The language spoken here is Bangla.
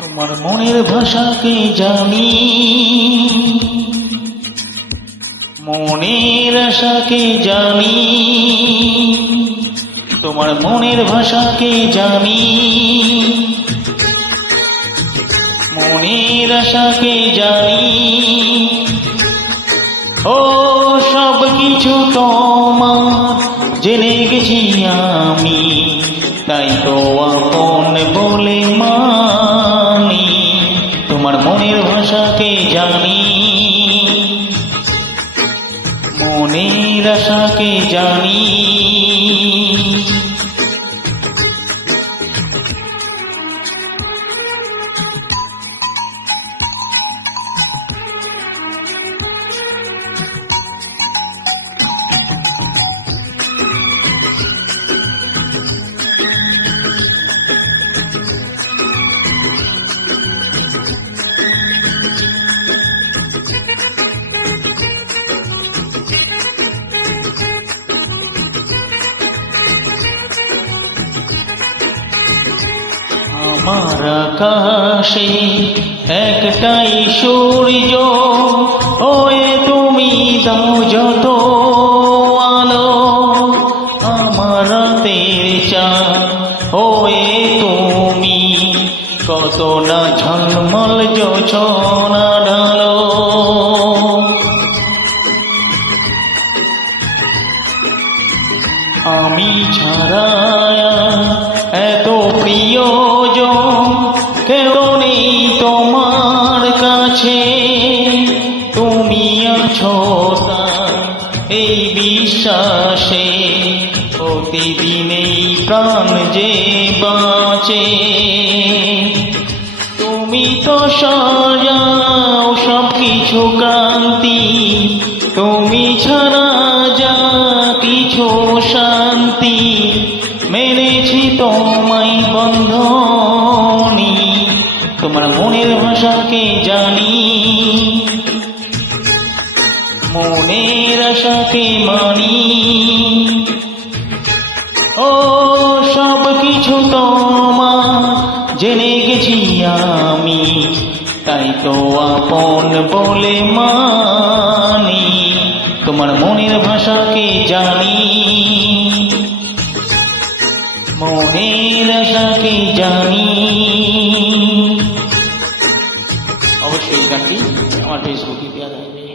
তোমার মনের ভাষাকে জানি, মনের আশাকে জানি, তোমার মনের ভাষাকে জানি, মনের আশাকে জানি। ও সব কিছু তোমার জেনে গেছি আমি, তাই তো আপন বলে মানি। তোমার মনের ভাষাকে জানি, মনের আশাকে জানি। আমার আকাশে একটাই সূর্য, ওয়ে তুমি দাও যত আলো। আমার রাতের চাঁদ ওয়ে তুমি, কত না ঝলমল জোছনা ঢালো। আমি ছাড়া এত প্রিয়জন কেউ নেই তোমার কাছে। তুমি আছো এই বিশ্বাসে, প্রতিদিনেই প্রাণ যে বাঁচে। তুমি তো সাজাও সব কিছু ক্রান্তি, তুমি ছাড়া যা কিছু শান্তি। মেনেছি তোমায় বন্ধনী, তোমার মনের ভাষাকে জানি, মনের আশাকে মানি। ও সব কিছু তোমার জেনে গেছি আমি, তাই তো আপন বলে মানি। তোমার মনের ভাষাকে জানি, মনের আশাকে জানি। অবশ্যই গানটি আমার ফেসবুকে দেওয়া যাবে।